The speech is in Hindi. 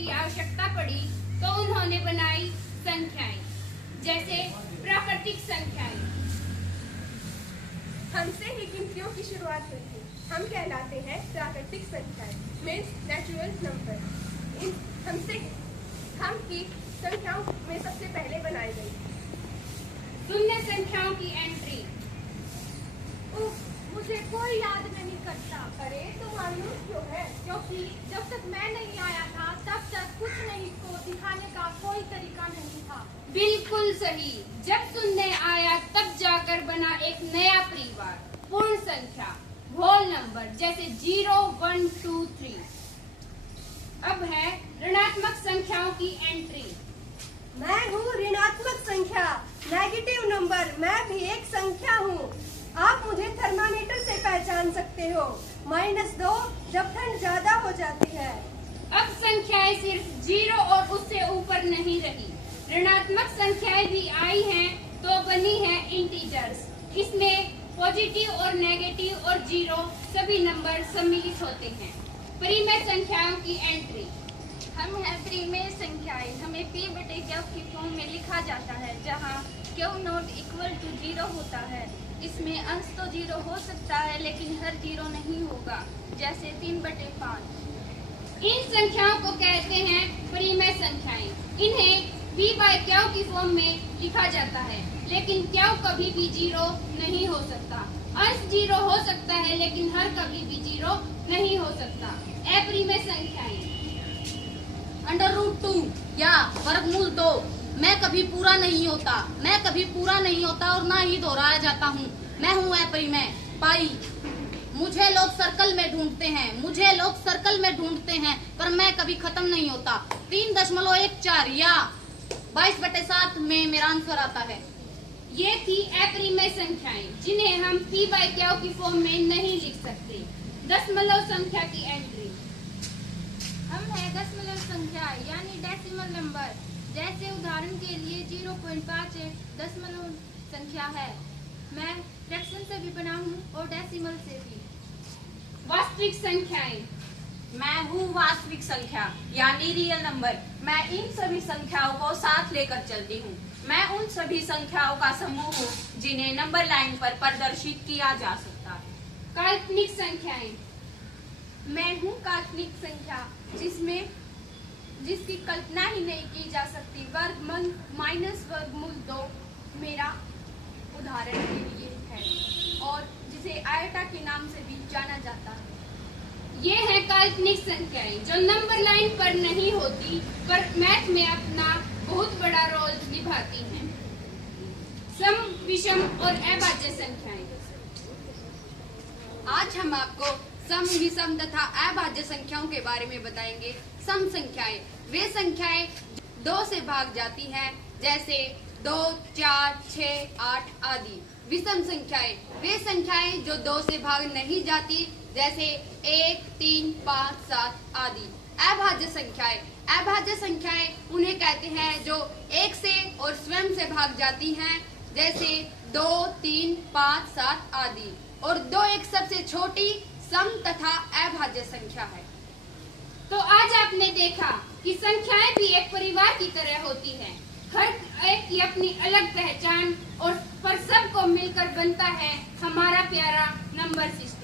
की आवश्यकता पड़ी तो उन्होंने बनाई संख्याएं, जैसे प्राकृतिक संख्याएं। हमसे ही गिनतियों की शुरुआत हुई थी। हम कहलाते हैं प्राकृतिक संख्याएं, मीन्स नेचुरल नंबर। हम की संख्याओं में सबसे पहले बनाई गई शून्य संख्याओं की एंट्री। मुझे कोई याद नहीं करता। अरे तो मालूम क्यों है? क्योंकि जब तक मैं नहीं आया था तब तक कुछ नहीं को दिखाने का कोई तरीका नहीं था। बिल्कुल सही। जब शून्य आया तब जाकर बना एक नया परिवार, पूर्ण संख्या, होल नंबर, जैसे 0, 1, 2, 3। अब है ऋणात्मक संख्याओं की एंट्री। मैं हूँ ऋणात्मक संख्या, नेगेटिव नंबर। मैं भी एक संख्या हूँ। आप मुझे थर्मामीटर से पहचान सकते हो। -2 जब ठंड ज्यादा हो जाती है। अब संख्याएं सिर्फ 0 और उससे ऊपर नहीं रही, ऋणात्मक संख्याएं भी आई हैं तो बनी है इंटीजर्स। इसमें पॉजिटिव और नेगेटिव और 0 सभी नंबर सम्मिलित होते हैं। परिमेय संख्याओं की एंट्री। हम है परिमेय संख्याएं। हमें p/q की फॉर्म में लिखा जाता है, जहाँ q नॉट इक्वल टू 0 होता है। इसमें अंश तो 0 हो सकता है लेकिन हर 0 नहीं होगा, जैसे 3/5। इन संख्याओं को कहते हैं परिमेय संख्याएं। इन्हें p/q की फॉर्म में लिखा जाता है, लेकिन q कभी भी 0 नहीं हो सकता। अंश 0 हो सकता है लेकिन हर कभी भी 0 नहीं हो सकता। अपरिमेय संख्याएं। √2 या वर्गमूल 2। मैं कभी पूरा नहीं होता, मैं कभी पूरा नहीं होता और ना ही दोहराया जाता हूँ। मैं हूँ अपरिमेय। पाई। मुझे लोग सर्कल में ढूंढते हैं, मुझे लोग सर्कल में ढूंढते हैं, पर मैं कभी खत्म नहीं होता। 3.14 या 22/7 में मेरा आंसर आता है। ये थी अपरिमेय संख्याएं, जिन्हें हम p/q की फॉर्म में नहीं लिख सकते। दशमलव संख्या की एंट्री। हम है दशमलव संख्या यानी डेसिमल नंबर। जैसे उदाहरण के लिए 0.5 एक दशमलव संख्या है। मैं फ्रैक्शन से भी बना हूँ और डेसिमल से भी। वास्तविक संख्याएं। मैं हूँ वास्तविक संख्या यानी रियल नंबर। मैं इन सभी संख्याओं को साथ लेकर चलती हूँ। मैं उन सभी संख्याओं का समूह हूँ जिन्हें नंबर लाइन पर प्रदर्शित किया जा सकता है। काल्पनिक संख्याएं। मैं हूँ काल्पनिक संख्या जिसकी कल्पना ही नहीं की जा सकती। वर्गमूल -वर्गमूल 2 मेरा उदाहरण के लिए है और जिसे आयोटा के नाम से भी जाना जाता है। ये है काल्पनिक संख्याएं जो नंबर लाइन पर नहीं होती पर मैथ में अपना बहुत बड़ा रोल निभाती हैं। सम, विषम और अभाज्य संख्याएं। आज हम आपको सम, विषम तथा अभाज्य संख्याओं के बारे में बताएंगे। सम संख्याएं वे संख्याएं 2 से भाग जाती हैं, जैसे 2, 4, 6, 8 आदि। विषम संख्याएं वे संख्याएं जो 2 से भाग नहीं जाती, जैसे 1, 3, 5, 7 आदि। अभाज्य संख्याएं उन्हें कहते हैं जो 1 से और स्वयं से भाग जाती हैं, जैसे 2, 3, 5, 7 आदि। और 2 एक सबसे छोटी सम तथा अभाज्य संख्या है। तो आज आपने देखा कि संख्याएं भी एक परिवार की तरह होती हैं। हर एक की अपनी अलग पहचान और पर सबको मिलकर बनता है हमारा प्यारा नंबर सिस्टम।